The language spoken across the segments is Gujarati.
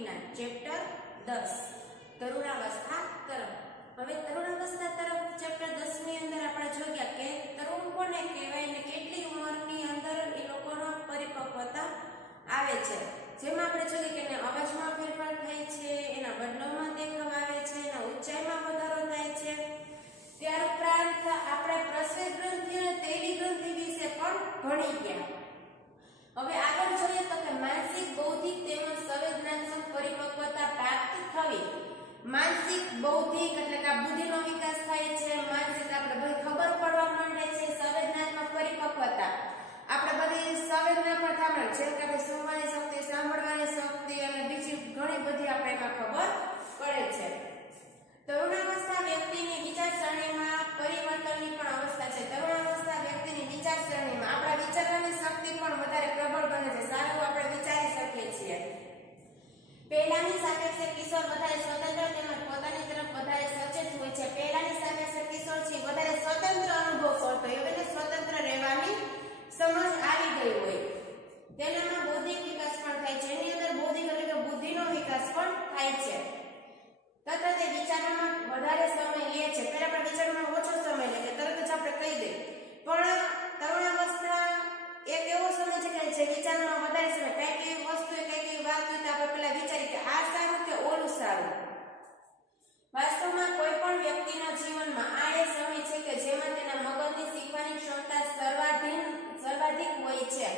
વિજ્ઞાન ચેપ્ટર 10 તરુણાવસ્થા તરફ। હવે તરુણાવસ્થા તરફ ચેપ્ટર 10 ની અંદર આપણે જોયા કે તરુણ કોને કહેવાય ને કેટલી ઉંમરની અંદર એ લોકોનો પરિપક્વતા આવે છે। જેમાં આપણે જોઈએ કે એના અવાજમાં ફેરફાર થાય છે, એના બદલાવમાં દેખાવ આવે છે, એના ઊંચાઈમાં વધારો થાય છે। ત્યાર ઉપરાંત આપણે પ્રસ્વેદ ગ્રંથિ અને તૈલી ગ્રંથિ વિશે પણ ભણી ગયા। હવે આગળ જોઈએ તો કે માનસિક બૌદ્ધિક તેમજ સંવેદનાત્મક પરિપક્વતા પ્રાપ્ત થવી। માનસિક બૌદ્ધિક એટલે કે બુદ્ધિનો વિકાસ થાય છે, માનસિક આપણે બધી ખબર પડવા માંડે છે, સંવેદનાત્મક પરિપક્વતા આપણે બધી સંવેદના પર થામણ જેમ કે આપણે સુનવાની શક્તિ, સાંભળવાની શક્તિ અને બીજી ઘણી બધી આપણે એમાં ખબર પડે છે। તરુણાવસ્થા વ્યક્તિની વિચારસરણીમાં પરિવર્તનની પણ અવસ્થા છે। તરુણાવસ્થા વ્યક્તિની વિચારસરણીમાં આપણા વિચારવાની શક્તિ પણ વધારે પ્રબળ બને છે, સારું આપણે વિચારી શકીએ છીએ। પહેલાની સાપેક્ષે કિશોર વધારે સ્વતંત્ર તેમજ પોતાની તરફ વધારે સચેત હોય છે। પહેલાની સાપેક્ષે કિશોર છે વધારે સ્વતંત્ર અનુભવ કરતો હોય, એટલે સ્વતંત્ર રહેવાની સમજ આવી ગઈ હોય, તેનામાં બૌદ્ધિક વિકાસ પણ થાય છે, એની અંદર બૌદ્ધિક એટલે કે બુદ્ધિનો વિકાસ પણ થાય છે તથા તે વિચારવામાં વધારે સમય લે છે। પહેલા આપણે વિચારવામાં ઓછો સમય લે કે તરત જ આપણે કહી દઈએ, પણ તરુણાવસ્થા એક એવો સમય છે કે જે વિચારવામાં વધારે સમય કઈક એવી વસ્તુ કઈક એવી વાત હોય તો આપણે પહેલા વિચારીએ કે આ સારું કે ઓલું સારું। વાસ્તવમાં કોઈ પણ વ્યક્તિના જીવનમાં આ એ સમય છે કે જેમાં તેના મગજની શીખવાની ક્ષમતા સર્વાધિક હોય છે।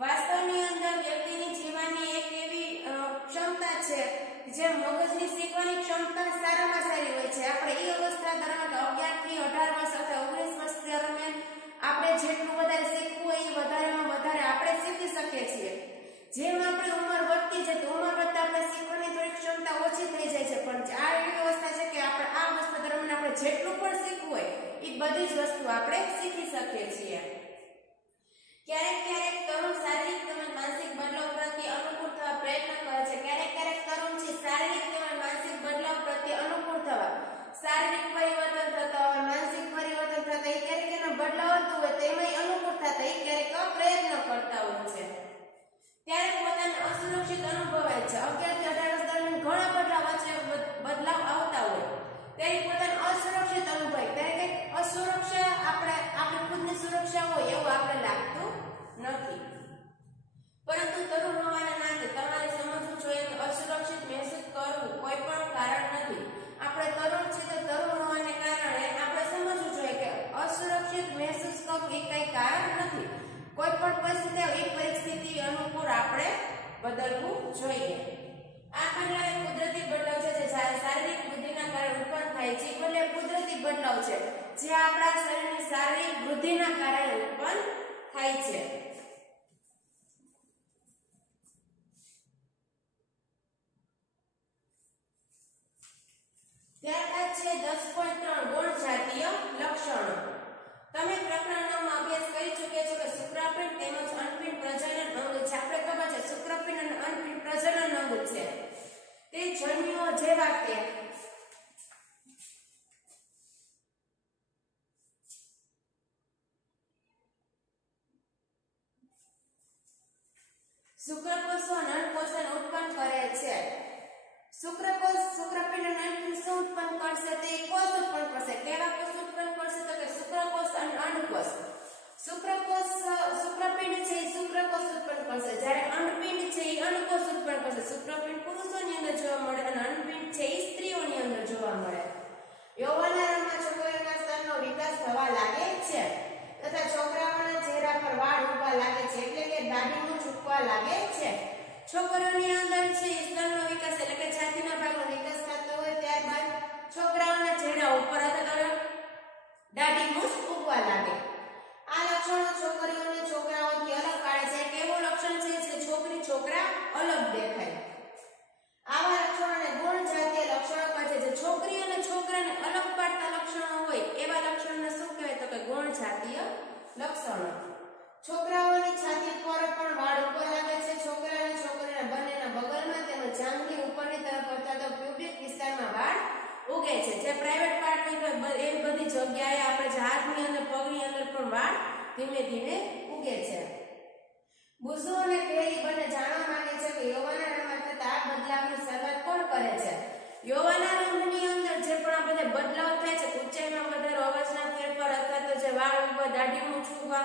વાસ્તવની અંદર વ્યક્તિની જીવનની એક એવી ક્ષમતા છે જે મગજની શીખવાની ક્ષમતા સારામાં સારી હોય છે। આપણે એ અવસ્થા દરમિયાન 11 થી 18 વર્ષ અથવા 19 વર્ષ દરમિયાન આપણે જેટલું વધારે શીખવું હોય એ વધારેમાં વધારે આપણે શીખી શકીએ છીએ। જેમ આપણી ઉંમર વધતી જાય તો ઉંમર વધતા આપણે શીખવાની થોડી ક્ષમતા ઓછી થઈ જાય છે, પણ આ એવી અવસ્થા છે કે આપણે આ અવસ્થા દરમિયાન આપણે જેટલું પણ શીખવું હોય એ બધી જ વસ્તુ આપણે શીખી શકીએ છીએ। ક્યારેક ક્યારેક તરુણ શારીરિક તેમજ માનસિક બદલાવ પ્રત્યે અનુકૂળ થવા પ્રયત્ન કરે છે। ક્યારેક ક્યારેક તરુણ છે શારીરિક તેમજ માનસિક બદલાવ પ્રત્યે અનુકૂળ થવા, શારીરિક પરિવર્તન થતા હોય, માનસિક પરિવર્તન થતા એ ક્યારેક એનો બદલાવ આવતો હોય તેમાં અનુકૂળ થતા એ ક્યારેક પ્રયત્ન કરતા હોય છે। ત્યારે પોતાને અસુરક્ષિત અનુભવાય છે। 11 થી 18 વર્ષ દરમિયાન ઘણા બદલાવ આવતા હોય ત્યારે પોતાને અસુરક્ષિત અનુભવાય, ત્યારે કંઈક અસુરક્ષા આપણી ખુદની સુરક્ષા હોય એવું આપણે લાગતું નથી। પરંતુ તરુણ હોવાના નાતે તમારે સમજવું જોઈએ કે અસુરક્ષિત મહેસૂસ કરવું કોઈ પણ કારણ નથી। આપણે તરુણ છીએ તો તરુણ હોવાને કારણે આપણે સમજવું જોઈએ કે અસુરક્ષિત મહેસૂસ કરવું એ કઈ કારણ નથી। કોઈ પણ પરિસ્થિતિ અનુકૂળ આપણે બદલવું જોઈએ। આ બદલાવ એ કુદરતી બદલાવ છે જે શારીરિક વૃદ્ધિના કારણે ઉત્પન્ન થાય છે, એટલે કુદરતી બદલાવ છે જે આપણા શરીરની શારીરિક વૃદ્ધિના કારણે ઉત્પન્ન થાય છે। ત્યારબાદ છે 10.3 ગુણ જાતીય લક્ષણો। તમે પ્રકરણ 9 માં અભ્યાસ કરી ચૂક્યા છો કે શુક્રાપિંડ તેમજ અનપિંડ પ્રજનન અંગ છે। આપણે ખબર છે શુક્રાપિંડ અને અનપિંડ પ્રજનન અંગ છે, તે જન્યુઓ જેવા કે શુક્રકોષો અને અંડકોષોને ઉત્પન્ન કરે છે। શુક્રપિંડ અને અંડપિંડ શું ઉત્પન્ન કરશે? તે કોષ ઉત્પન્ન કરશે। કેવા કોષ ઉત્પન્ન કરશે? તો કે શુક્રકોષ અને અંડકોષ। શુક્રપિંડ છે એ શુક્રકોષ ઉત્પન્ન કરશે, જ્યારે અંડપિંડ છે એ અંડકોષ ઉત્પન્ન કરશે। શુક્રપિંડ પુરુષોની અંદર જોવા મળે અને અંડપિંડ છે એ સ્ત્રીઓની અંદર જોવા મળે। યૌવનારંભમાં છોકરીઓના સ્તનનો વિકાસ થવા લાગે છે તથા છોકરાઓના ચહેરા પર વાળ ઉગવા લાગે છે, એટલે કે દાઢીનું ચૂકવા લાગે છે। છોકરીઓની અંદર છે સ્તનનો વિકાસ એટલે કે છાતીના ભાગનો વિકાસ થતો હોય, ત્યારબાદ છોકરાઓના ચહેરા ઉપર અથવા દાઢી મૂછ ઉગવા લાગે। આ લક્ષણો છોકરીઓને છોકરાઓથી અલગ પાડે છે। કેવું લક્ષણ છે જે છોકરી છોકરા અલગ દેખાય, આવા લક્ષણોને ગુણ જાતીય લક્ષણો કહે છે। જે છોકરી અને છોકરાને અલગ પાડતા લક્ષણો હોય એવા લક્ષણને શું કહેવાય? તો કે ગુણ જાતીય લક્ષણો। છોકરાઓની છાતી પર પણ વાળ ઉગવા લાગે છે। છોકરા અને છોકરીના બંનેના બગલમાં તેમજ જાંઘની ઉપરની તરફ અથવા તો પ્યુબિક વિસ્તારમાં વાળ ઉગે છે। જે પ્રાઇવેટ પાર્ટની એ બધી જગ્યાએ આપણે હાથની અંદર પગની અંદર પણ વાળ ધીમે ધીમે ઉગે છે। બુઝો અને પહેરી બંને જાણવા માંગે છે કે યૌવનારંભમાં થતા થતા બદલાવની શરૂઆત કોણ કરે છે? યૌવનારંભની અંદર જે પણ આ બધા બદલાવ થાય છે, ઊંચાઈમાં વધારો, અવાજના ફેરફાર અથવા તો જે વાળ ઉભા, દાઢી ઊંચું થવા,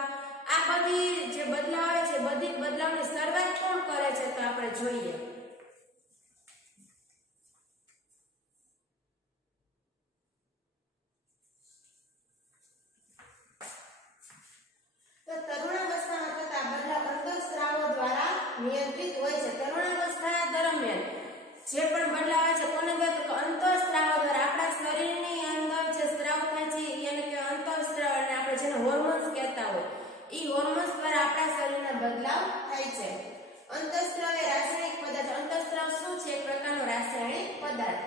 આ બધી જે બદલાવ આવે છે બધી બદલાવની શરૂઆત કોણ કરે છે? તો આપણે જોઈએ. તો તરુણાવસ્થામાં થતા બદલાવ અંતઃસ્ત્રાવો દ્વારા નિયંત્રિત હોય છે. તરુણાવસ્થા દરમિયાન જે પણ બદલાવ આવે છે કોને કહેવાય? તો અંતઃસ્ત્રાવો દ્વારા. આપણા શરીરની અંદર જે સ્ત્રાવ થાય છે એને કહેવાય અંતઃસ્ત્રાવ, અને આપણે જેને હોર્મોન્સ કહેતા હોય એ હોર્મોન્સ દ્વારા આપણા શરીરમાં બદલાવ થાય છે. અંતઃસ્ત્રાવ એ રાસાયણિક પદાર્થ. અંતઃસ્ત્રાવ શું છે? એક પ્રકારનો રાસાયણિક પદાર્થ.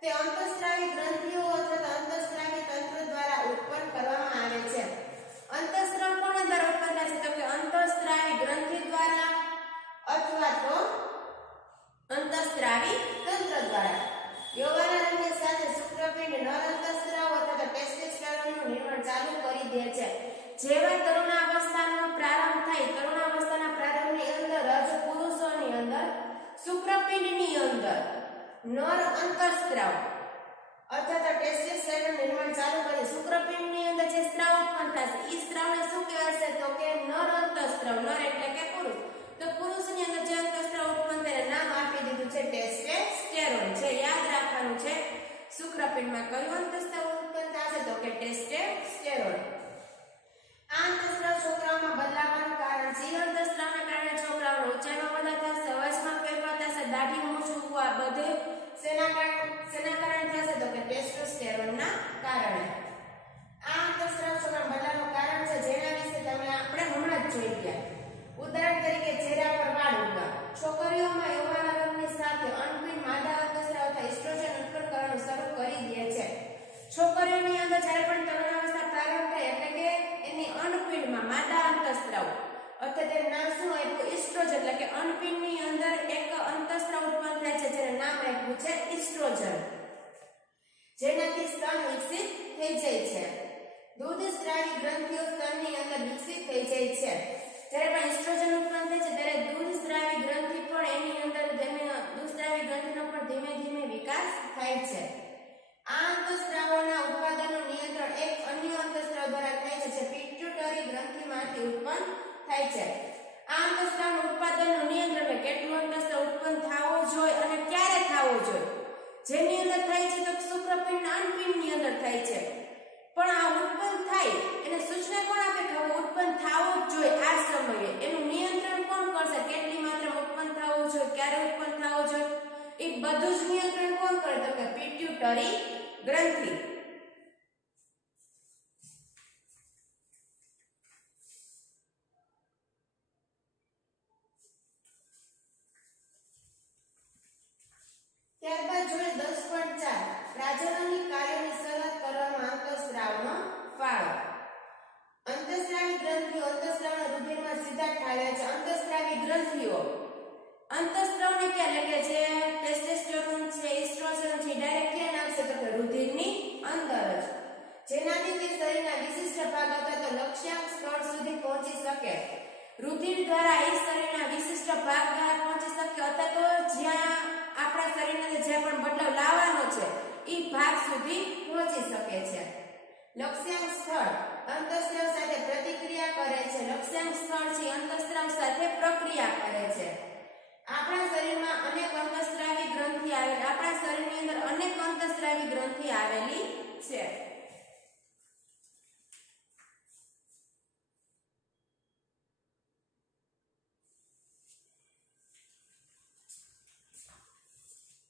તે અંતઃસ્ત્રાવી ગ્રંથિઓ અથવા અંતઃસ્ત્રાવી તંત્ર દ્વારા ઉત્પન્ન કરવામાં આવે છે. અંતઃસ્ત્રાવ કોના દ્વારા ઉત્પન્ન થાય છે? તો કે અંતઃસ્ત્રાવી ગ્રંથિ દ્વારા અથવા તો અંતઃસ્ત્રાવી તંત્ર દ્વારા. યૌવનારંભની સાથે શુક્રપિંડ નર અંતઃસ્ત્રાવ અથવા તો ટેસ્ટોસ્ટેરોનનું નિર્માણ ચાલુ કરી દે છે. જેવા તરુણાવસ્થાનો પ્રારંભ થાય, તરુણાવસ્થાના પ્રારંભની અંદર જ પુરુષોની અંદર શુક્રપિંડની અંદર નર અંતઃસ્ત્રાવ અથવા તો ટેસ્ટોસ્ટેરોન નિર્માણ ચાલુ કરે. શુક્રપિંડની અંદર જે સ્ત્રાવ ઉત્પન્ન થશે એ સ્ત્રાવને શું કહેવાશે? તો કે નર અંતઃસ્ત્રાવ. નર એટલે કે પુરુષ. તો પુરુષની અંદર જે અંતઃસ્ત્રાવ ઉત્પન્ન થાય નામ આપી દીધું છે ટેસ્ટોસ્ટેરોન. જે યાદ રાખવાનું છે શુક્રપિંડમાં કયું અંતઃસ્ત્રાવ ઉત્પન્ન થશે? તો કે ટેસ્ટોસ્ટેરોન. આ અંતઃસ્ત્રાવ છોકરાઓમાં બદલાવાનું કારણ છે. અંતઃસ્ત્રાવના કારણે છોકરાઓનો ઊંચાઈમાં વધારો થશે, અવાજમાં ફેરફાર થશે, દાઢી મૂછું, આ બધે શેના કારણે થશે? તો કે ટેસ્ટોસ્ટેરોનના કારણે. આ અંતઃસ્ત્રાવ છોકરાઓમાં બદલાવાનું કારણ છે જેના વિશે આપણે હમણાં જ જોઈ ગયા. ઉદાહરણ તરીકે ચહેરા પર વાળ ઉગવા. છોકરીઓમાં યૌવનારંભની સાથે અનપિંડ માદા અંતઃસ્ત્રાવ અથવા એસ્ટ્રોજન ઉત્પન્ન કરવાનું શરૂ કરી દે છે. છોકરીઓની અંદર જ્યારે પણ તરુણાવસ્થા પ્રારંભ થાય એટલે કે એની અનપિંડમાં માદા અંતઃસ્ત્રાવ અથવા તેનું નામ શું આપ્યું? એસ્ટ્રોજન. એટલે કે અનપિંડની અંદર એક અંતઃસ્ત્રાવ ઉત્પન્ન થાય છે જેનું નામ આપ્યું છે એસ્ટ્રોજન, જેનાથી સ્તન વિકસિત થઈ જાય છે. દૂધસ્ત્રાવી ગ્રંથિઓ સ્તનની અંદર વિકસિત થઈ જાય છે. જ્યારે પણ એસ્ટ્રોજન ઉત્પન્ન થાય છે ત્યારે દૂધસ્ત્રાવી ગ્રંથિ પણ એની અંદર દૂધસ્ત્રાવી ગ્રંથિનો પણ ધીમે ધીમે વિકાસ થાય છે. આ અંતઃસ્ત્રાવોના ઉત્પાદનનું નિયંત્રણ એક અન્ય અંતઃસ્ત્રાવ દ્વારા થાય છે જે પિટ્યુટરી ગ્રંથિમાંથી ઉત્પન્ન થાય છે. આ અંતઃસ્ત્રાવનું ઉત્પાદનનું નિયંત્રણ કેટલું અંતઃસ્ત્રાવ ઉત્પન્ન થવો જોઈએ અને ક્યારે થવો જોઈએ? જેની અંદર થાય છે તો શુક્રપિંડ અને અનપિંડની અંદર થાય છે. પણ આ ઉત્પન્ન થાય એને સૂચના કોણ આપે? કે હવે ઉત્પન્ન થવો જ જોઈએ આ સમયે. એનું નિયંત્રણ કોણ કરશે? કેટલી માત્રામાં ઉત્પન્ન થવું જોઈએ, ક્યારે ઉત્પન્ન થવો જોઈએ, એ બધું જ નિયંત્રણ કોણ કરે? તો કે પિટ્યુટરી ગ્રંથિ. ત્યારબાદ જોઈએ 10.4 પ્રજનનની કાર્યોની શરૂઆત કરવામાં અંતઃસ્ત્રાવનો ફાળો. અંતઃસ્ત્રાવી ગ્રંથિઓ અંતઃસ્ત્રાવના રુધિરમાં સીધા ઠાલવે છે. અંતઃસ્ત્રાવી ગ્રંથિઓ અંતઃસ્ત્રાવને ક્યાં? એટલે કે જે ટેસ્ટોસ્ટેરોન છે, એસ્ટ્રોજન છે, ડાયરેક્ટ ક્યાં નાખશે? તો કે રુધિરની અંદર જ, જેનાથી તે શરીરના વિશિષ્ટ ભાગ અથવા તો લક્ષ્યાંક સ્થળ સુધી પહોંચી શકે. રુધિર દ્વારા એ શરીરના વિશિષ્ટ ભાગ દ્વારા પહોંચી શકે અથવા તો જ્યાં આપણા શરીરમાં જે પણ બદલાવ લાવવાનો છે એ ભાગ સુધી પહોંચી શકે છે. લક્ષ્યાંક સ્થળ અંતઃસ્ત્રાવ સાથે પ્રતિક્રિયા કરે છે. લક્ષ્યાંક સ્થળ છે અંતઃસ્ત્રાવ સાથે પ્રક્રિયા કરે છે. આપણા શરીરમાં અનેક અંતઃસ્ત્રાવી ગ્રંથિ આવેલી, આપણા શરીરની અંદર અનેક અંતઃસ્ત્રાવી ગ્રંથિ આવેલી છે.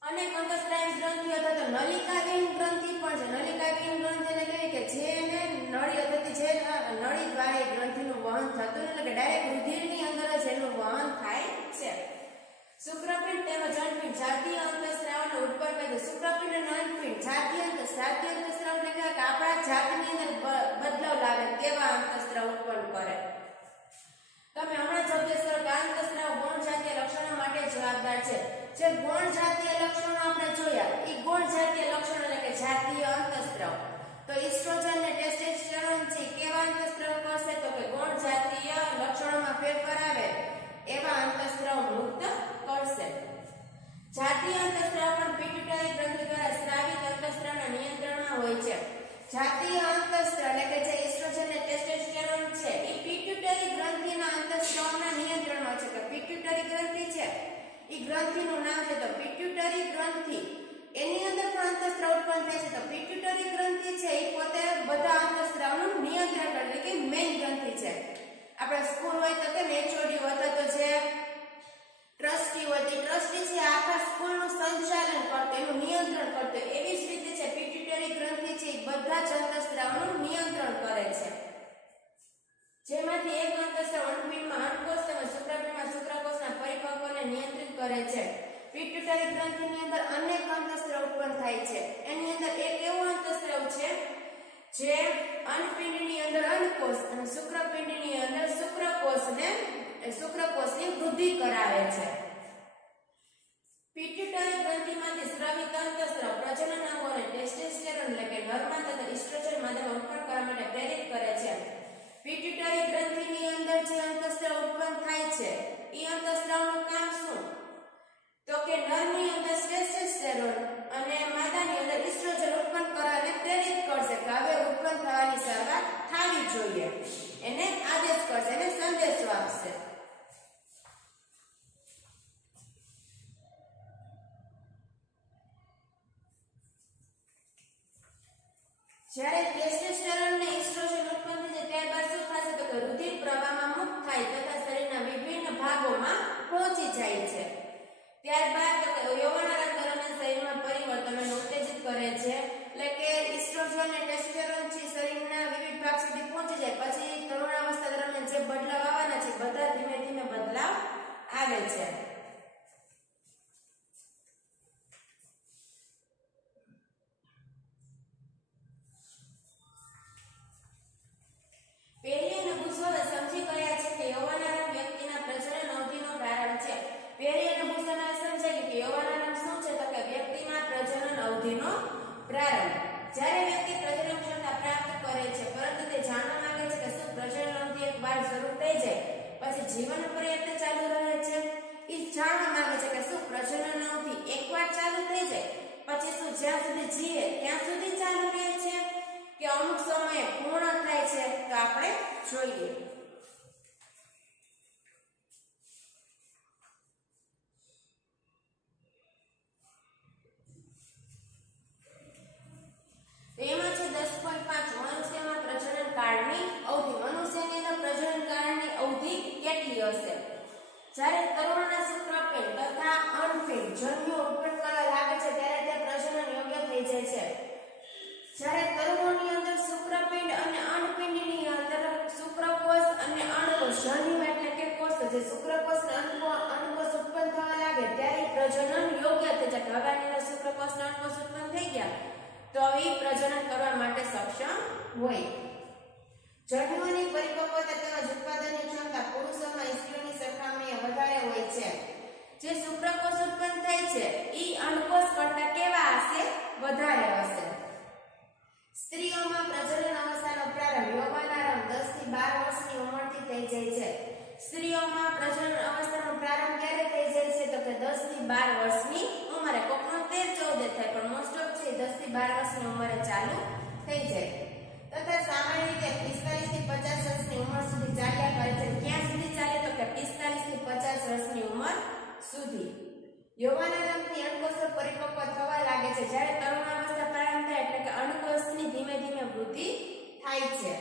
અનેક અંતઃસ્ત્રાવી ગ્રંથિ અથવા તો નલિકાવિહીન ગ્રંથિ પણ છે. નલિકાવિહીન ગ્રંથિ એટલે કેવી? કે જેને નળી અથવા જે નળી દ્વારા એ ગ્રંથિનું વહન થતું એટલે કે ડાયરેક્ટ રુધિરની અંદર જ એનું વહન થાય છે. શુક્રપિંડ તેમજ અનપિંડ જાતીય અંતઃસ્ત્રાવનો ઉત્પન્ન કરે છે. શુક્રપિંડ અને અનપિંડ જાતીય અંતઃસ્ત્રાવ એટલે કે આપણા જાતની અંદર બદલાવ લાવે તેવા અંતઃસ્ત્રાવ ઉત્પન્ન કરે. તમે હમણાં જ અભ્યાસ કરો કે અંતઃસ્ત્રાવ ગૌણ જાતીય લક્ષણો માટે જવાબદાર છે. જે ગૌણ જાતીય લક્ષણો આપણે જોયા એ ગૌણ જાતીય લક્ષણો એટલે કે જાતીય અંતઃસ્ત્રાવ. તો એસ્ટ્રોજન અને ટેસ્ટોસ્ટેરોન છે કેવા અંતઃસ્ત્રાવ કરશે? તો કે ગૌણ જાતીય લક્ષણોમાં ફેરફાર આવે એવા અંતઃસ્ત્રાવ મુક્ત કરશે. જાતીય અંતઃસ્ત્ર એટલે કે જે એસ્ટ્રોજન અને ટેસ્ટોસ્ટેરોન છે એ પિટ્યુટરી ગ્રંથિના અંતઃસ્ત્રાવના નિયંત્રણમાં છે. કે પિટ્યુટરી ગ્રંથિ છે એ ગ્રંથિનું નામ છે તો પિટ્યુટરી ગ્રંથિ, એની અંદર પણ અંતઃસ્ત્રાવ ઉત્પન્ન થાય છે. તો પિટ્યુટરી ગ્રંથિ છે એ પોતે બધા અંતઃસ્ત્રાવનું નિયંત્રણ કરે કે મેઇન ગ્રંથિ છે. આપણે સ્કૂલ હોય તો કે એચઓડી અથવા તો જે ટ્રસ્ટી હોય તે ટ્રસ્ટી છે આખા સ્કૂલનું સંચાલન કરતો, એનું નિયંત્રણ કરતો. એવી જ રીતે છે પિટ્યુટરી ગ્રંથિ છે એ બધા જ અંતઃસ્ત્રાવનું નિયંત્રણ કરે છે. જેમાંથી એક અંતઃસ્ત્રાવ અંડપિંડમાં અંડકોષ તેમજ શુક્રાણુમાં શુક્રકોષના પરિપક્વને નિયંત્રિત કરે છે. પિટ્યુટરી ગ્રંથિની અંદર અનેક અંતઃસ્ત્રાવ ઉત્પન્ન થાય છે. એની અંદર એક એવો અંતઃસ્ત્રાવ છે જે અંડપિંડની અંદર અંડકોષ અને શુક્રપિંડની અંદર શુક્રકોષની વૃદ્ધિ કરાવે છે. પિટ્યુટરી ગ્રંથિમાંથી સ્રાવિત અંતઃસ્ત્રાવ પ્રજનન અંગોને ટેસ્ટોસ્ટેરોન એટલે કે નરમાં તથા ઇસ્ટ્રોજન માદા ઉત્પન્ન કરવા માટે પ્રેરિત કરે છે. પિટ્યુટરી ગ્રંથિની અંદર જે અંતઃસ્ત્રાવ ઉત્પન્ન થાય છે એ અંતઃસ્ત્રાવનું કામ શું? તો કે નરની અંદર ટેસ્ટોસ્ટેરોન અને માદાની અંદર ઇસ્ટ્રોજન ઉત્પન્ન કરવાને પ્રેરિત કરશે કે હવે ઉત્પન્ન થવાની શરૂઆત થવી જોઈએ. એને આદેશ કરશે, એને સંદેશો આપશે. જ્યારે ટેસ્ટોસ્ટેરોન અને ઇસ્ટ્રોજન ઉત્પન્ન થાય ત્યારબાદ શું થશે તો કે રુધિર પ્રવાહમાં મુક્ત થાય તથા શરીરના વિભિન્ન ભાગોમાં પહોંચી જાય છે. ત્યારબાદ યૌવનારંભ દરમિયાન શરીરમાં પરિવર્તનને ઉત્તેજિત કરે છે. એટલે કે ઇસ્ટ્રોજન અને ટેસ્ટોસ્ટેરોન છે શરીરના વિવિધ ભાગ સુધી પહોંચી જાય પછી તરુણાવસ્થા દરમિયાન જે બદલાવ આવવાના છે બધા ધીમે ધીમે બદલાવ આવે છે. પેરી અને બુશ હવે સમજી ગયા છે કે યૌવનારંભ વ્યક્તિના પ્રજનન અવધિનો પ્રારંભ છે. પેરી અને બુશ ને સમજાય કે યૌવનારંભ શું છે તો કે વ્યક્તિના પ્રજનન અવધિનો પ્રારંભ. જ્યારે વ્યક્તિ પ્રજનન ક્ષમતા પ્રાપ્ત કરે છે પરંતુ તે જાણવા માંગે છે કે શું પ્રજનન અવધિ એકવાર શરૂ થઈ જાય પછી જીવન પર્યંત ચાલુ રહે છે. એ જાણવા માંગે છે કે શું પ્રજનન અવધિ એકવાર ચાલુ થઈ જાય પછી શું જ્યાં સુધી જીવે ત્યાં સુધી ચાલુ રહે છે કે અમુક સમયે પૂર્ણ થાય છે. તો આપણે જોઈએ. એમાં છે 10.5 મનુષ્યમાં પ્રજનન કાળની અવધિ. મનુષ્યની અંદર પ્રજનન કાળની અવધિ કેટલી હશે? જ્યારે તરુણના શુક્રપિંડ તથા અંડપિંડ જન્યુઓ ઉત્પન્ન કરવા લાગે છે ત્યારે તે પ્રજનન યોગ્ય થઈ જાય છે. જ્યારે તરુણોની અંદર શુક્રપિંડ અને અંડપિંડની અંદર શુક્રકોષ અને અંડકોષ જન્યુ એટલે કે કોષ જે શુક્રકોષ અને અંડકોષ ઉત્પન્ન થવા લાગે ત્યારે પ્રજનન યોગ્ય થઈ જાય. હવાની અંદર શુક્રકોષ અને અંડકોષ ઉત્પન્ન થઈ ગયા તો એ પ્રજનન કરવા માટે સક્ષમ હોય. જન્યુઓની પરિપક્વતા તેમજ ઉત્પાદનની ક્ષમતા પુરુષોમાં સ્ત્રીઓની સરખામણીએ વધારે હોય છે. જે શુક્રકોષ ઉત્પન્ન થાય છે એ અંડકોષ કરતા કેવા હશે? વધારે હશે. સ્ત્રીઓમાં પ્રજનન અવસ્થાનો પ્રારંભ યૌવનારંભ 10 થી 12 વર્ષની ઉંમરથી થઈ જાય છે. સ્ત્રીઓમાં પ્રજનન અવસ્થાનો પ્રારંભ ક્યારે થઈ જાય છે તો કે 10 થી 12 વર્ષની ઉંમરે. કોકનો 13-14 થાય પણ મોસ્ટ ઓફ છે 10 થી 12 વર્ષની ઉંમરે ચાલુ થઈ જાય. તથા સામાન્ય રીતે 45 થી 50 વર્ષની ઉંમર સુધી ચાલ્યા કરે છે. ક્યાં સુધી ચાલે તો કે 45 થી 50 વર્ષની ઉંમર સુધી. યૌવનારંભથી અંડકોષ પરિપક્વ થવા લાગે છે. જ્યારે તરુણાવસ્થા પ્રારંભ થાય એટલે કે અંડકોષની ધીમે ધીમે વૃદ્ધિ થાય છે.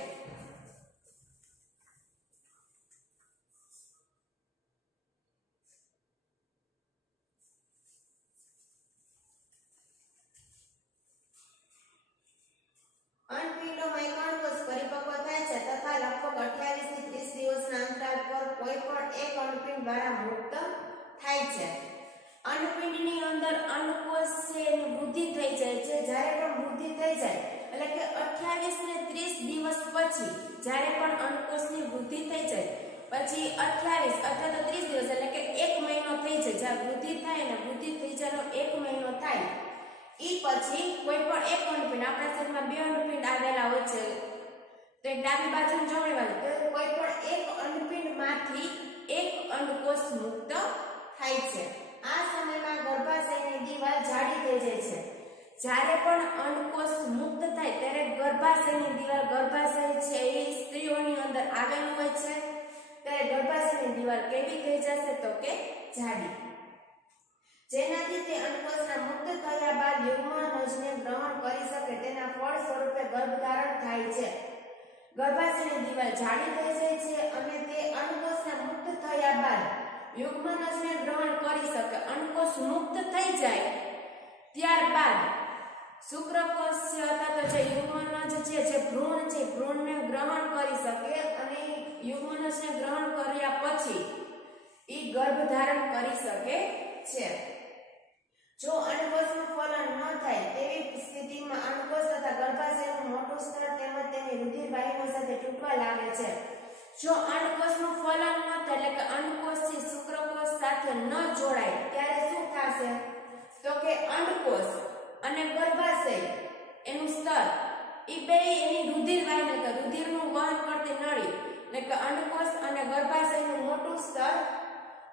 અંડપિંડોમાં એક અંડકોષ પરિપક્વ થાય છે તથા લગભગ 28 થી 30 દિવસના અંતરાલ પર કોઈ પણ એક અંડપિંડ દ્વારા મુક્ત થાય છે. અંડપિંડની અંદર અંડકોષ છે એની વૃદ્ધિ થઈ જાય છે. જ્યારે પણ વૃદ્ધિ થઈ જાય એટલે કે 28 ને 30 દિવસ પછી જ્યારે પણ અંડકોષની વૃદ્ધિ થઈ જાય પછી 28 અથવા તો 30 દિવસ એટલે કે 1 મહિનો થઈ જાય. જ્યારે વૃદ્ધિ થાય ને વૃદ્ધિ થઈ જવાનો 1 મહિનો થાય ઈ પછી કોઈ પણ એક અંડપિંડ આપણા શરીરમાં 2 અંડપિંડ આવેલા હોય છે તો એક ડાબી બાજુ જમણી બાજુ તો કોઈ પણ એક અંડપિંડમાંથી એક અંડકોષ મુક્ત થાય છે. આ સમયમાં ગર્ભાશયની દીવાલ જાડી થઈ જાય છે. જ્યારે પણ અંડકોષ મુક્ત થાય ત્યારે ગર્ભાશયની દીવાલ, ગર્ભાશય છે એ સ્ત્રીઓની અંદર આવેલું હોય છે, ત્યારે ગર્ભાશયની દીવાલ કેવી થઈ જશે તો કે જાડી, જેનાથી તે અંડકોષના મુક્ત થયા બાદ યુગ્મનજને ગ્રહણ કરી શકે તેના ફળ સ્વરૂપે ગર્ભધારણ થાય છે. ગર્ભાશયની દીવાલ જાડી થઈ જાય છે અને તે અંડકોષના મુક્ત થયા બાદ યુગ્મનજને ગ્રહણ કરી શકે. અંડકોષ મુક્ત થઈ જાય ત્યારબાદ શુક્રકોષ છે અથવા તો જે યુગ્મનજ છે, જે ભ્રૂણ છે, ભ્રૂણને ગ્રહણ કરી શકે અને યુગ્મનજને ગ્રહણ કર્યા પછી ઈ ગર્ભધારણ કરી શકે છે. જો અંડકોષનું ફલન ન થાય તેવી સ્થિતિમાં અંડકોષ તથા ગર્ભાશયનું મોટું સ્તર તેમજ તેની રુધિરવાહિનીઓ સાથે તૂટવા લાગે છે. જો અંડકોષનું ફલન ન થાય એટલે કે અંડકોષથી શુક્રકોષ સાથે ન જોડાય ત્યારે શું થશે તો કે અંડકોષ અને ગર્ભાશય એનું સ્તર ઈ બે એની રુધિરવાહિની કે રુધિરનું વહન કરતી નળી એટલે કે અંડકોષ અને ગર્ભાશયનું મોટું સ્તર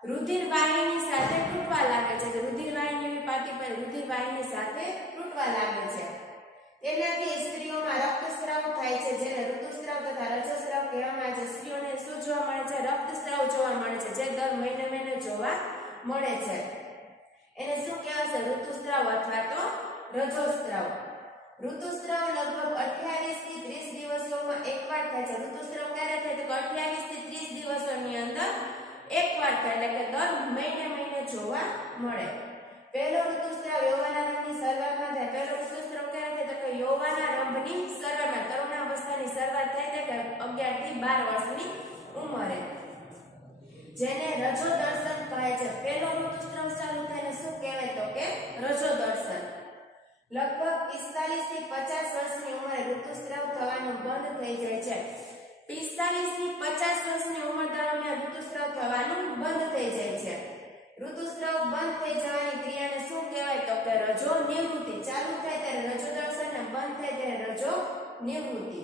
રુધિરવાહિની સાથે તૂટવા લાગે છે. રુધિરવાહિની પાટી પર રુધિરવાહિની સાથે તૂટવા લાગે છે. તેનાથી સ્ત્રીઓમાં રક્તસ્રાવ થાય છે, જેને ઋતુસ્રાવ તથા રજસ્રાવ કહેવામાં આવે છે. સ્ત્રીઓને શું જોવા મળે છે? રક્તસ્રાવ જોવા મળે છે, જે દર મહિને જોવા મળે છે. એને શું કહેવાય છે? ઋતુસ્રાવ અથવા તો રજોસ્રાવ. ઋતુસ્રાવ લગભગ 28 થી 30 દિવસોમાં એકવાર થાય છે. ઋતુસ્રાવ ક્યારે થાય તો 28 થી 30 દિવસોની અંદર એકવાર થાય, એટલે કે દર મહિને જોવા મળે. પહેલો ઋતુસ્રાવ યૌવનારંભની શરૂઆતમાં થાય. પહેલો ઋતુસ્રાવ ક્યારે થાય તો કે યૌવનારંભની શરૂઆતમાં, તરુણાવસ્થાની શરૂઆત થાય કે 11 થી 12 વર્ષની ઉંમરે, જેને રજો દર્શન કહે છે. પહેલો ઋતુસ્રાવ ચાલુ થાય શું કહેવાય તો કે રજો દર્શન. લગભગ 45 થી 50 વર્ષની ઉંમરે ઋતુસ્રાવ થવાનું બંધ થઈ જાય છે. 45 થી 50 વર્ષની ઉંમર દરમિયાન ઋતુસ્રાવ થવાનું બંધ થઈ જાય છે. ઋતુસ્રાવ બંધ થઈ જવાની ક્રિયાને શું કહેવાય તો કે રજો નિવૃત્તિ. ચાલુ થાય ત્યારે રજો દર્શન ને બંધ થાય ત્યારે રજો નિવૃત્તિ.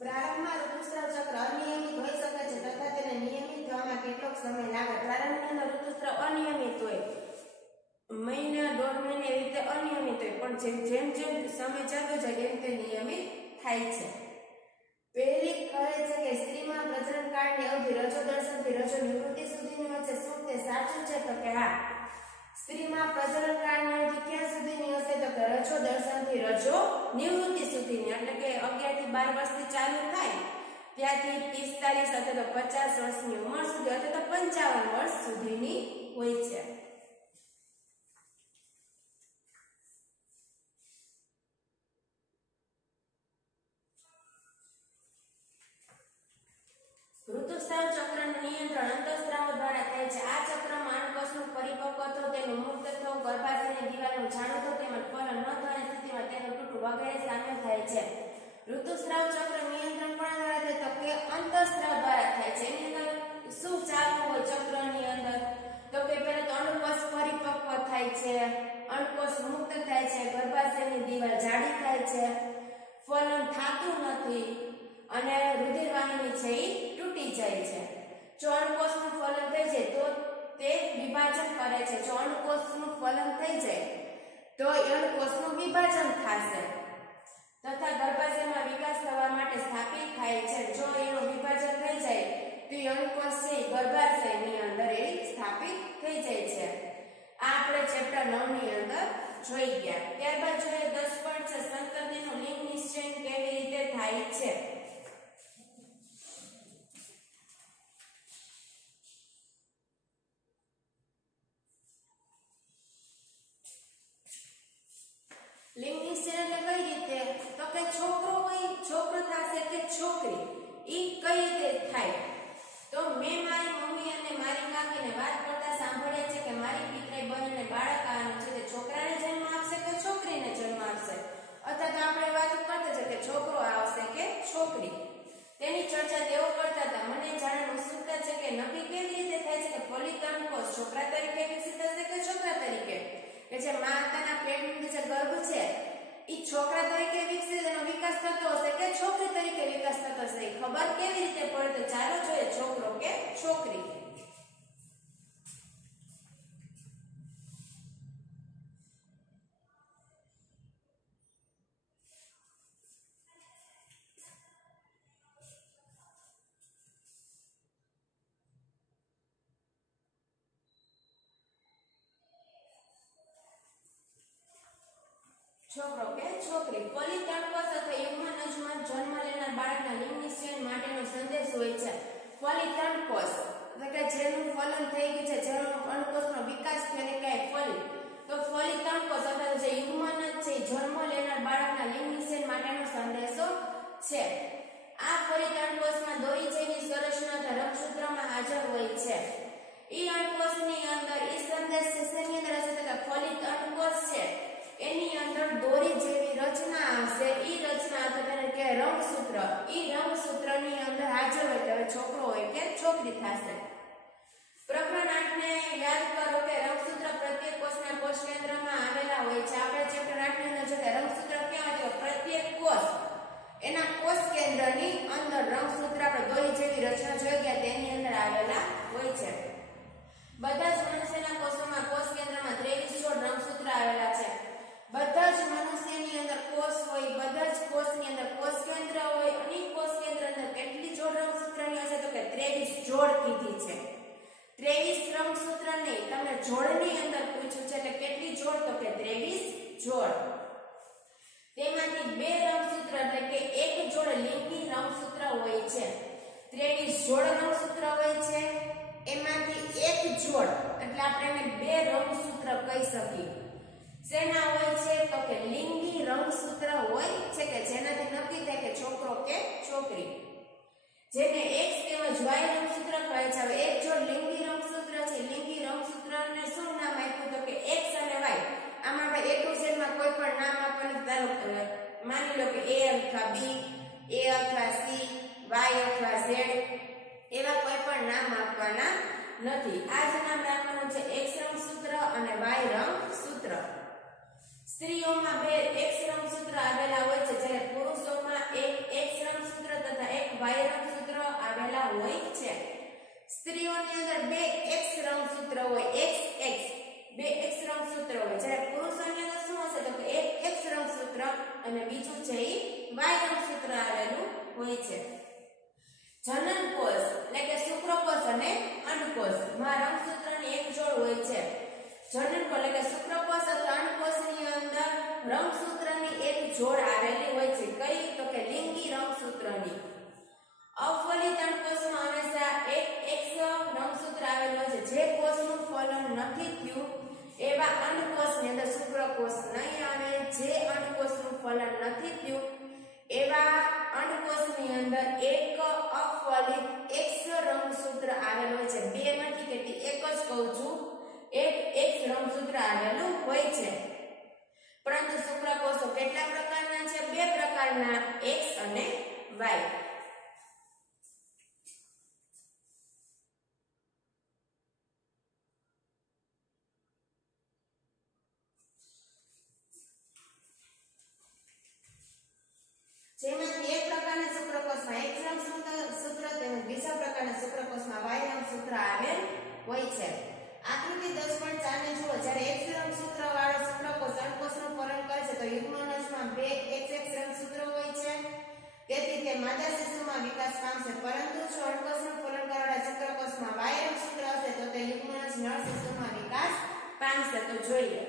પ્રારંભમાં ઋતુસ્રાવ ચક્ર અનિયમિત હોઈ શકે છે તથા તેને નિયમિત થવામાં કેટલોક સમય લાગે. પ્રારંભની અંદર ઋતુસ્રાવ અનિયમિત હોય, મહિના દોઢ મહિને એવી રીતે અનિયમિત હોય, પણ જેમ જેમ સમય ચાલતો જાય તેમ તે નિયમિત થાય છે. પહેલી કહે છે કે સ્ત્રીમાં પ્રજનન કાળની અવધિ રજો દર્શનથી રજો નિવૃત્તિ સુધીની વચ્ચે. શું તે સાચું છે તો કે હા. સ્ત્રીમાં પ્રજનન કાળની અવધિ ક્યાં સુધીની હશે તો કે રજો દર્શનથી રજો નિવૃત્તિ સુધીની, એટલે કે 11 થી 12 વર્ષથી ચાલુ થાય ત્યાંથી 45 અથવા તો 50 વર્ષની ઉંમર સુધી અથવા તો 55 વર્ષ સુધીની હોય છે. ઋતુસ્રાવ ચક્રનું નિયંત્રણ અંતઃસ્રાવો દ્વારા થાય છે. આ ચક્રમાં અંડકોષનું પરિપક્વ થવું, તેનું મુક્ત થવું, ગર્ભાશયની દીવાલનું જાડું થવું તેમજ ફલન ન થવાની સ્થિતિમાં તેનું તૂટવું વગેરે સામેલ થાય છે. ઋતુસ્રાવ ચક્ર નિયંત્રણ કોના દ્વારા થાય તો કે અંતઃસ્રાવ દ્વારા થાય છે. એની અંદર શું ચાલતું હોય ચક્રની અંદર તો કે પહેલા તો અંડકોષ પરિપક્વ થાય છે, અંડકોષ મુક્ત થાય છે, ગર્ભાશયની દીવાલ જાડી થાય છે, ફલન થતું નથી અને રુધિરવાહિની છે એ તૂટી જાય છે. જો અંડકોષનું ફલન થઈ જાય તો તે વિભાજન કરે છે. જો અંડકોષનું ફલન થઈ જાય તો અંડકોષનું વિભાજન થશે તથા ગર્ભાશયમાં વિકાસ થવા માટે સ્થાપિત થાય છે. જો એનું વિભાજન થઈ જાય તો અંડકોષ છે ગર્ભાશયની અંદર એ સ્થાપિત થઈ જાય છે. આ આપણે ચેપ્ટર 9 ની અંદર જોઈ ગયા. ત્યારબાદ જોઈએ 10 પોઈન્ટ છે સંતતિનું લિંગ નિશ્ચય કેવી રીતે થાય છે. લિંગ નિશ્ચય એટલે કઈ રીતે તો કે છોકરો હોય છોકરો થશે કે છોકરી, ઈ કઈ રીતે થાય તો મેં મારી મમ્મી અને મારી કાકીને વાત કરતા સાંભળ્યા છે કે મારી પિતરાઈ બહેનને બાળક આવવાનું છે, તે છોકરાને જન્મ આપશે કે છોકરીને જન્મ આપશે, અથવા તો આપણે વાત કરતા છે કે છોકરો આવશે કે છોકરી. તેની ચર્ચા તેઓ કરતા હતા. મને જાણવાની ઉત્સુકતા છે કે નક્કી કેવી રીતે થાય છે કે ફલિતાંડ કોષ છોકરા તરીકે વિકસિત થશે કે છોકરા તરીકે, કે જે માતાના પેટનું જે ગર્ભ છે ઈ છોકરા તરીકે વિકસે એનો વિકાસ થતો હશે કે છોકરી તરીકે વિકાસ થતો હશે ખબર કેવી રીતે પડે તો ચાલો જોઈએ છોકરો કે છોકરી છોકરો કે છોકરી ફલિત અંડકોષ અથવા યુગ્મનજમાં જન્મ લેનાર બાળકના લિંગ નિશ્ચય માટેનો સંદેશ હોય છે ફલિત અંડકોષ એટલે કે જેનું ફલન થઈ ગયું છે જેનો અંડકોષનો વિકાસ થઈને કહે ફલિત તો ફલિત અંડકોષ અથવા જે યુગ્મનજ છે જન્મ લેનાર બાળકના લિંગ નિશ્ચય માટેનો સંદેશો છે આ ફલિત અંડકોષમાં દોરી જેવી સંરચના રંગસૂત્રમાં હાજર હોય છે ઈ અંડકોષની અંદર ઈ સંદેશ શેની અંદર હશે તો કે ફલિત અંડકોષ છે એની અંદર દોરી જેવી રચના હશે ઈ રચના એટલે કે રંગસૂત્ર ઈ રંગસૂત્રની અંદર હાજર હોય તો છોકરો હોય કે છોકરી થશે પ્રકરણ 8 ને યાદ કરો કે રંગસૂત્ર પ્રત્યેક કોષના કોષ કેન્દ્રમાં આવેલા હોય છે આપણે ચેપ્ટર 8 ની અંદર જે રંગસૂત્ર ક્યાં હોય પ્રત્યેક કોષ એના કોષ કેન્દ્રની અંદર રંગસૂત્ર આપણે દોરી જેવી રચના જોઈ ગયા તેની અંદર આવેલા હોય છે બધા જ મનુષ્યના કોષોમાં કોષ કેન્દ્રમાં 23 જોડ રંગસૂત્ર આવેલા છે બધા જ મનુષ્યની અંદર કોષ હોય બધા જ કોષની અંદર કોષ કેન્દ્ર હોય અને કોષ કેન્દ્ર અંદર કેટલી જોડ રંગસૂત્રની હશે તો કે 23 જોડ કીધી છે 23 રંગસૂત્ર નહીં તમને જોડની અંદર પૂછ્યું છે એટલે કેટલી જોડ તો કે 23 જોડ તેમાંથી બે રંગસૂત્ર એટલે કે એક જોડ લિંગી રંગસૂત્ર હોય છે 23 જોડ રંગસૂત્ર હોય છે એમાંથી એક જોડ એટલે આપણે એને બે રંગસૂત્ર કહી શકીએ સેના હોય છે તો કે લિંગી રંગસૂત્ર હોય છે કે જેનાથી નક્કી થાય કે છોકરો કે છોકરી જેને X તેમજ Y રંગસૂત્ર કહે છે હવે એક જોડ લિંગી રંગસૂત્ર છે લિંગી રંગસૂત્રને શું નામ આપ્યું તો કે X અને Y આમાં આપણે A to Z માં કોઈ પણ નામ આપવાનું ચાલુ કરે માની લો કે A અથવા B A અથવા C Y અથવા Z એવા કોઈ પણ નામ આપવાના નથી આ જ નામ રાખવાનું છે X રંગસૂત્ર અને Y રંગસૂત્ર સ્ત્રીઓમાં બે X રંગસૂત્ર આવેલા હોય છે જ્યારે પુરુષોમાં એક X રંગસૂત્ર તથા એક Y રંગસૂત્ર આવેલા હોય છે સ્ત્રીઓની અંદર બે X રંગસૂત્ર હોય XX બે X રંગસૂત્ર હોય જ્યારે પુરુષોની અંદર શું હશે તો કે એક X રંગસૂત્ર અને બીજું છે ઈ Y રંગસૂત્ર આવેલું હોય છે જનનકોષ એટલે કે શુક્રકોષ અને અંડકોષ માં રંગસૂત્રની એક જોડ હોય છે જનનકોષ એટલે કે શુક્રકોષ અથવા અંડકોષની અંદર રંગસૂત્રની એક જોડ આવેલી હોય છે કઈ તો કે લિંગી રંગસૂત્રની અફલિત અંડકોષમાં હંમેશા એક X રંગસૂત્ર આવેલું છે જે કોષનું ફલન નથી થયું એવા અંડકોષની અંદર શુક્રકોષ નહીં આવે જે અંડકોષનું ફલન નથી થયું એવા અંડકોષની અંદર એક અફલિત X રંગસૂત્ર આવેલું હોય છે બે નથી કેટલી એક જ કહું છું એક X રંગસૂત્ર આવેલું હોય છે પરંતુ શુક્રકોષો કેટલા પ્રકારના છે બે પ્રકારના X અને Y જેમાંથી એક પ્રકારના શુક્રકોષમાં X રંગસૂત્ર તેમજ બીજા પ્રકારના શુક્રકોષમાં Y રંગસૂત્ર આવેલ હોય છે આકૃતિ 10.4 ને જુઓ જ્યારે X રંગસૂત્ર વાળો શુક્રકોષ અંડકોષનું ફલન કરે છે તો યુગ્મનજમાં બે XX રંગસૂત્રો હોય છે તેથી તે માદા શિશુમાં વિકાસ પામશે પરંતુ જો અંડકોષનું ફલન કરનારા શુક્રકોષમાં Y રંગસૂત્ર હશે તો તે યુગ્મનજ નર શિશુમાં વિકાસ પામશે તો જોઈએ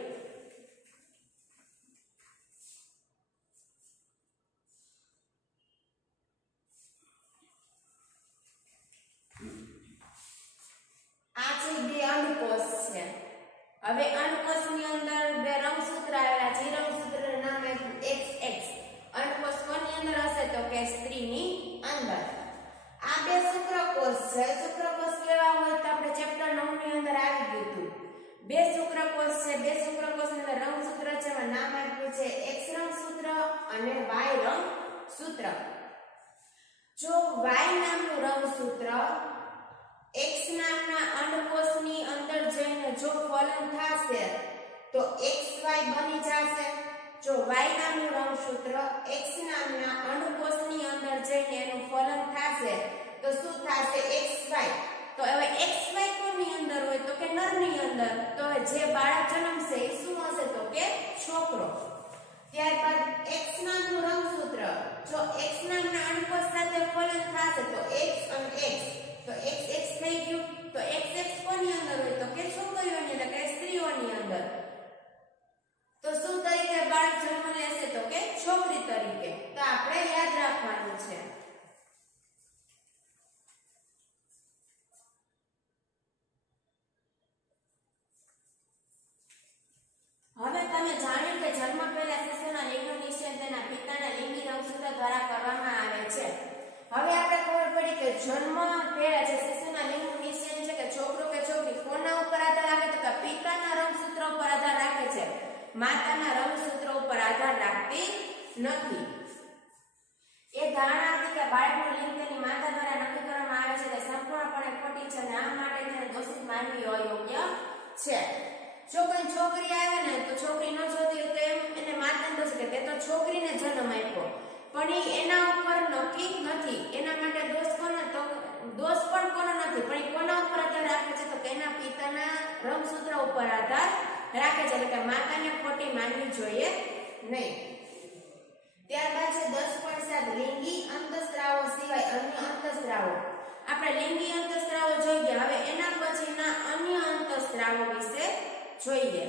આ છે બે અંડકોષ છે હવે અંડકોષની અંદર બે રંગસૂત્ર આવેલા છે રંગસૂત્રનું નામ XX અંડકોષ કોની અંદર હશે તો કે સ્ત્રીની અંદર આ બે શુક્રકોષ છે શુક્રકોષ કેવા હોય તો આપણે ચેપ્ટર 9 ની અંદર આવી ગયું હતું બે શુક્રકોષ છે બે શુક્રકોષની અંદર રંગસૂત્ર છે એમાં નામ આપ્યું છે X રંગસૂત્ર અને Y રંગસૂત્ર જો Y નામનું રંગસૂત્ર X નામના અંડકોષની અંદર જઈને જો ફલન થશે તો XY બની જશે જો y નામનું રંગસૂત્ર x નામના અણુકોષની અંદર જઈને એનું ફલન થશે તો શું થશે xy. તો હવે xy કોની અંદર હોય તો કે નરની અંદર. તો હવે જે બાળક જન્મશે એ શું હશે તો કે છોકરો. ત્યારબાદ x નામનું રંગસૂત્ર જો x નામના અણુકોષ સાથે ફલન થશે તો x અને x. તો x x થઈ ગયું. તો x x કોની અંદર હોય તો કે છોકરીઓની એટલે કે સ્ત્રીઓની અંદર. તો શું તરીકે બાળક જન્મ લેશે તો કે છોકરી તરીકે. તો આપણે યાદ રાખવાનું છે. હવે તમે જાણ્યું કે જન્મ પહેલા શિશુના લિંગનું નિશ્ચય તેના પિતાના લિંગી રંગસૂત્ર દ્વારા કરવામાં આવે છે. હવે આપણે ખબર પડી કે જન્મ પહેલા જે શિશુના લિંગનું નિશ્ચય છે કે છોકરો કે છોકરી કોના ઉપર આધાર રાખે તો કે પિતાના રંગસૂત્ર ઉપર આધાર રાખે છે. માતાના રંગસૂત્ર ઉપર આધાર રાખતી નથી. એ ધારણા હતી કે બાળકનું લિંગ તેની માતા દ્વારા નક્કી કરવામાં આવે છે તે સંપૂર્ણપણે ખોટી છે અને આ માટે તેને દોષિત માનવી અયોગ્ય છે. જો કોઈ છોકરી આવે ને તો છોકરી ન જોતી તો એમ એને માતાને દોષ કે તે તો છોકરીને જન્મ આપ્યો, પણ એ એના ઉપર નક્કી નથી. એના માટે દોષ કોનો તો દોષ પણ કોનો નથી, પણ એ કોના ઉપર આધાર રાખે છે તો તેના પિતાના રંગસૂત્ર ઉપર આધાર રાખે છે. એટલે કે માતાને ખોટી માનવી જોઈએ નહીં. ત્યારબાદ છે 10.7 લિંગી અંતઃસ્ત્રાવો સિવાય અન્ય અંતઃસ્ત્રાવો. આપણે લિંગી અંતઃસ્ત્રાવો જોઈ ગયા. હવે એના પછીના અન્ય અંતઃસ્ત્રાવો વિશે જોઈએ.